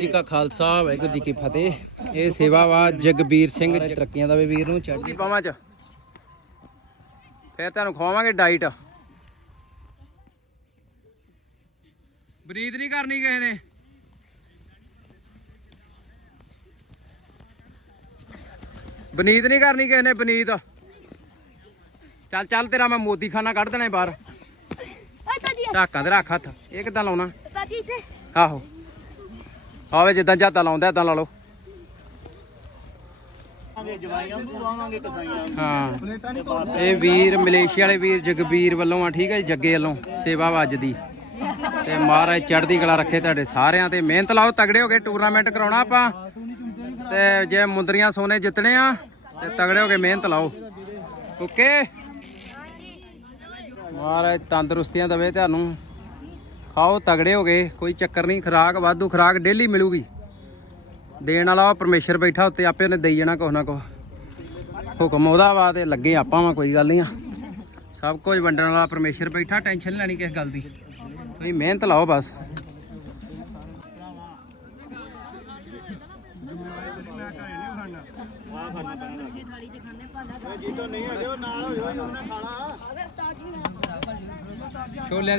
ਜੀ ਕਾ ਖਾਲਸਾ ਵਾਹਿਗੁਰੂ ਜੀ ਕੀ ਫਤਿਹ। ਇਹ ਸੇਵਾ ਵਾ ਜਗਬੀਰ ਸਿੰਘ ਤਰੱਕੀਆਂ ਦਾ ਵੀ ਵੀਰ ਨੂੰ ਚੜ੍ਹਦੀ ਪਾਵਾਂ ਚ। ਫਿਰ ਤੁਹਾਨੂੰ ਖਵਾਵਾਂਗੇ ਡਾਈਟ। ਬਰੀਦ ਨਹੀਂ ਕਰਨੀ ਕਿਸੇ ਨੇ। ਬਨੀਤ ਨਹੀਂ ਕਰਨੀ ਕਿਸੇ ਨੇ ਬਨੀਤ। ਚੱਲ ਚੱਲ ਤੇਰਾ ਮੈਂ ਮੋਦੀ ਖਾਨਾ ਕੱਢ ਦੇਣਾ ਬਾਹਰ। ਢਾਕਾਂ ਤੇ ਰੱਖ ਹੱਥ। ਇਹ ਕਿੱਦਾਂ ਲਾਉਣਾ? ਆਹੋ। ਆਵੇ ਜਿੱਦਾਂ ਜਾਤਾ ਲਾਉਂਦਾ ਏਦਾਂ ਲਾ ਲਓ। ਹਾਂ ਇਹ ਵੀਰ ਮਲੇਸ਼ੀਆ ਵਾਲੇ ਵੀਰ ਜਗਬੀਰ ਵੱਲੋਂ ਆ ਠੀਕ ਹੈ ਜੀ ਜੱਗੇ ਵੱਲੋਂ ਸੇਵਾ ਵਾ ਅੱਜ ਦੀ। ਤੇ ਮਹਾਰਾਜ ਚੜ੍ਹਦੀ ਕਲਾ ਰੱਖੇ ਤੁਹਾਡੇ ਸਾਰਿਆਂ ਤੇ। ਮਿਹਨਤ ਲਾਓ ਤਗੜੇ ਹੋ ਕੇ ਟੂਰਨਾਮੈਂਟ ਕਰਾਉਣਾ ਆਪਾਂ। ਤੇ ਜੇ ਮੁੰਦਰੀਆਂ ਸੋਨੇ ਜਿੱਤਣੇ ਆ ਤੇ ਤਗੜੇ ਹੋ ਕੇ ਮਿਹਨਤ ਲਾਓ। ਓਕੇ? ਮਹਾਰਾਜ ਤੰਦਰੁਸਤੀਆਂ ਦਵੇ ਤੁਹਾਨੂੰ। ਖਾਓ, ਤਗੜੇ ਹੋ ਗਏ। ਕੋਈ ਚੱਕਰ ਨਹੀਂ, ਖਰਾਕ ਵਾਧੂ, ਖਰਾਕ ਡੇਲੀ ਮਿਲੂਗੀ। ਦੇਣ ਵਾਲਾ ਵਾ, ਪਰਮੇਸ਼ਰ ਬੈਠਾ ਉੱਤੇ, ਆਪੇ ਉਹਨੇ ਦੇਈ ਜਾਣਾ ਕੁਛ ਨਾ ਕੁਛ। ਹੁਕਮ ਉਹਦਾ ਵਾ ਤੇ ਲੱਗੇ ਆਪਾਂ ਵਾ, ਕੋਈ ਗੱਲ ਨਹੀਂ ਆ। ਸਭ ਕੁਝ ਵੰਡਣ ਵਾਲਾ ਪਰਮੇਸ਼ਰ ਬੈਠਾ, ਟੈਨਸ਼ਨ ਲੈਣੀ ਕਿਸ ਗੱਲ ਦੀ। ਤੁਸੀਂ ਮਿਹਨਤ ਲਾਓ ਬਸ। ਛੋਲੇ